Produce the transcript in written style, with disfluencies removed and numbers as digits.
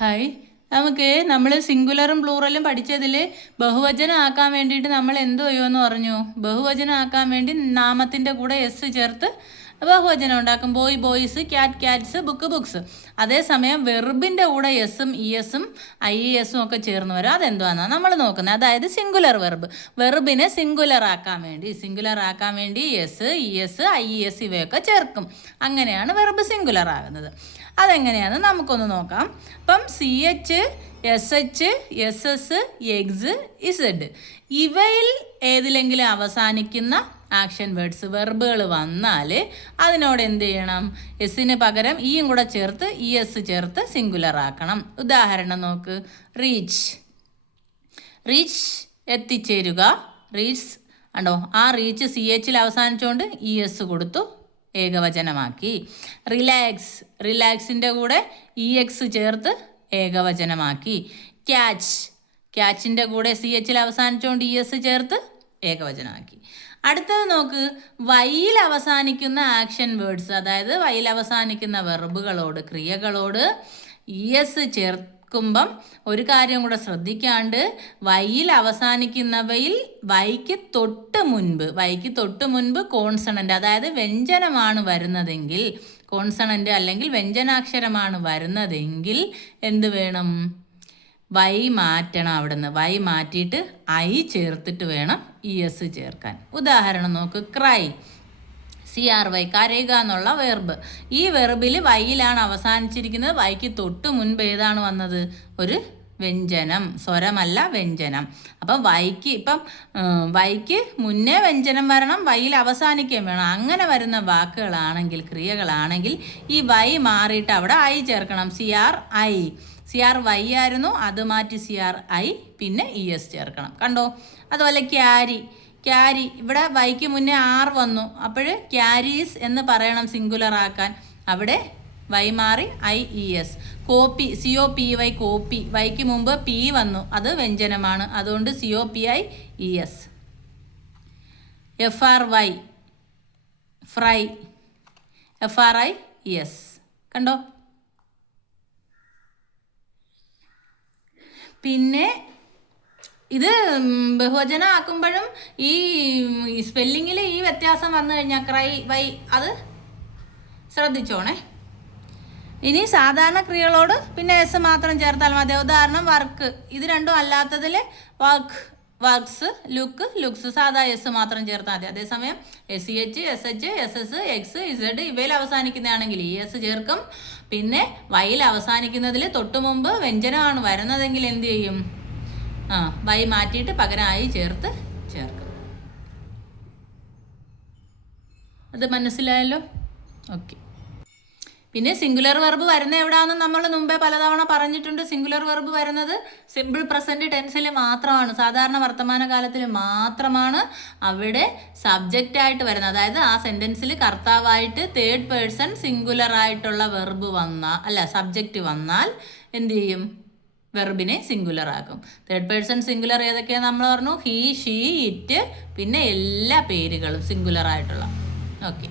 Hi, നമ്മൾ സിംഗുലറും പ്ലൂറലും പഠിച്ചതിൽ ബഹുവചനം ആക്കാൻ വേണ്ടിയിട്ട് നമ്മൾ എന്ത് ചെയ്യുമെന്ന് പറഞ്ഞു. ബഹുവചനം ആക്കാൻ വേണ്ടി നാമത്തിൻ്റെ കൂടെ എസ് ചേർത്ത് ബഹുവചനം ഉണ്ടാക്കും. Boy boys, cat cats, book books. അതേസമയം വെർബിൻ്റെ കൂടെ എസും ഇ എസും ഐ എസും ഒക്കെ ചേർന്ന് വരും. അതെന്തുവാണെന്നാണ് നമ്മൾ നോക്കുന്നത്. അതായത് സിംഗുലർ വെർബിനെ സിംഗുലർ ആക്കാൻ വേണ്ടി S, E S, I S ഇവയൊക്കെ ചേർക്കും. അങ്ങനെയാണ് വെർബ് സിംഗുലർ ആകുന്നത്. അതെങ്ങനെയാണെന്ന് നമുക്കൊന്ന് നോക്കാം. അപ്പം C H, S H, S S, X, Z ഇവയിൽ ഏതിലെങ്കിലും അവസാനിക്കുന്ന ആക്ഷൻ വേർഡ്സ് വെർബുകൾ വന്നാൽ അതിനോട് എന്ത് ചെയ്യണം? എസിന് പകരം ഇയും കൂടെ ചേർത്ത് ഇ എസ് ചേർത്ത് സിംഗുലർ ആക്കണം. ഉദാഹരണം നോക്ക്. റീച്ച് എത്തിച്ചേരുക. റീച്ച് ഉണ്ടോ? ആ റീച്ച് സി എച്ചിൽ അവസാനിച്ചുകൊണ്ട് ഇ എസ് കൊടുത്തു, ഏകവചനമാക്കി. റിലാക്സിൻ്റെ കൂടെ ഇ എക്സ് ചേർത്ത് ഏകവചനമാക്കി. ക്യാച്ചിൻ്റെ കൂടെ സി എച്ചിൽ അവസാനിച്ചുകൊണ്ട് ഇ എസ് ചേർത്ത് ഏകവചനമാക്കി. അടുത്തത് നോക്ക്. വൈയിൽ അവസാനിക്കുന്ന ആക്ഷൻ വേർഡ്സ്, അതായത് വൈയിൽ അവസാനിക്കുന്ന വെർബുകളോട്, ക്രിയകളോട് ഇ എസ് ചേർക്കുമ്പം ഒരു കാര്യം കൂടെ ശ്രദ്ധിക്കാണ്ട്, വൈയിൽ അവസാനിക്കുന്നവയിൽ വൈക്ക് തൊട്ട് മുൻപ് കോൺസണൻ്റ്, അതായത് വ്യഞ്ജനമാണ് വരുന്നതെങ്കിൽ, കോൺസണൻ്റ് അല്ലെങ്കിൽ വ്യഞ്ജനാക്ഷരമാണ് വരുന്നതെങ്കിൽ എന്ത് വേണം? വൈ മാറ്റണം. അവിടുന്ന് വൈ മാറ്റിയിട്ട് ഐ ചേർത്തിട്ട് വേണം ഇ എസ് ചേർക്കാൻ. ഉദാഹരണം നോക്ക്. ക്രൈ, CRY, കരയുക എന്നുള്ള വെർബ്. ഈ വെർബിൽ വൈയിലാണ് അവസാനിച്ചിരിക്കുന്നത്. വൈക്ക് തൊട്ട് മുൻപ് ഏതാണ് വന്നത്? ഒരു വ്യഞ്ജനം, സ്വരമല്ല വ്യഞ്ജനം. അപ്പം വൈക്ക് മുന്നേ വ്യഞ്ജനം വരണം, വൈയിൽ അവസാനിക്കുകയും വേണം. അങ്ങനെ വരുന്ന വാക്കുകളാണെങ്കിൽ, ക്രിയകളാണെങ്കിൽ ഈ വൈ മാറിയിട്ട് അവിടെ ഐ ചേർക്കണം. CRY ആയിരുന്നു, അത് മാറ്റി CRI, പിന്നെ ഇ എസ് ചേർക്കണം. കണ്ടോ? അതുപോലെ ക്യാരി, ഇവിടെ വൈക്ക് മുന്നേ ആർ വന്നു, അപ്പോൾ ക്യാരീസ് എന്ന് പറയണം സിംഗുലർ ആക്കാൻ. അവിടെ വൈ മാറി IES. കോപ്പി, COPY, കോപ്പി, വൈക്ക് മുമ്പ് പി വന്നു, അത് വ്യഞ്ജനമാണ്, അതുകൊണ്ട് COPIES. FRY, fry, FRIES. കണ്ടോ? പിന്നെ ഇത് ബഹുവചനം ആക്കുമ്പോഴും ഈ സ്പെല്ലിങ്ങിൽ ഈ വ്യത്യാസം വന്നു കഴിഞ്ഞാൽ വൈ, അത് ശ്രദ്ധിച്ചോണേ. ഇനി സാധാരണ ക്രിയകളോട് പിന്നെ എസ് മാത്രം ചേർത്താൽ മതി. ഉദാഹരണം വർക്ക്, ഇത് രണ്ടും അല്ലാത്തതിൽ വർക്ക്സ്, ലുക്സ് സാധാ എസ് മാത്രം ചേർത്താൽ മതി. അതേസമയം SCH, SH, SS, X, Z ഇവയിൽ അവസാനിക്കുന്നതാണെങ്കിൽ ഇ എസ് ചേർക്കും. പിന്നെ വൈയിൽ അവസാനിക്കുന്നതിൽ തൊട്ട് മുമ്പ് വ്യഞ്ജനമാണ് വരുന്നതെങ്കിൽ എന്ത് ചെയ്യും? വൈ മാറ്റിയിട്ട് പകരം ആയി ചേർക്കും. അത് മനസ്സിലായല്ലോ? ഓക്കെ. പിന്നെ സിംഗുലർ വെർബ് വരുന്ന എവിടെയാണെന്ന് നമ്മൾ മുമ്പേ പലതവണ പറഞ്ഞിട്ടുണ്ട്. സിംഗുലർ വെർബ് വരുന്നത് സിമ്പിൾ പ്രസൻറ്റ് ടെൻസിൽ മാത്രമാണ്, സാധാരണ വർത്തമാനകാലത്തിൽ മാത്രമാണ് അവിടെ സബ്ജക്റ്റായിട്ട് വരുന്നത്. അതായത് ആ സെൻറ്റൻസിൽ കർത്താവായിട്ട് തേർഡ് പേഴ്സൺ സിംഗുലർ ആയിട്ടുള്ള വെർബ് സബ്ജക്റ്റ് വന്നാൽ എന്ത് ചെയ്യും? വെർബിനെ സിംഗുലർ ആക്കും. തേർഡ് പേഴ്സൺ സിംഗുലർ ഏതൊക്കെയാണ് നമ്മൾ പറഞ്ഞു? ഹീ, ഷീ, ഇറ്റ്, പിന്നെ എല്ലാ പേരുകളും സിംഗുലർ ആയിട്ടുള്ള. ഓക്കെ.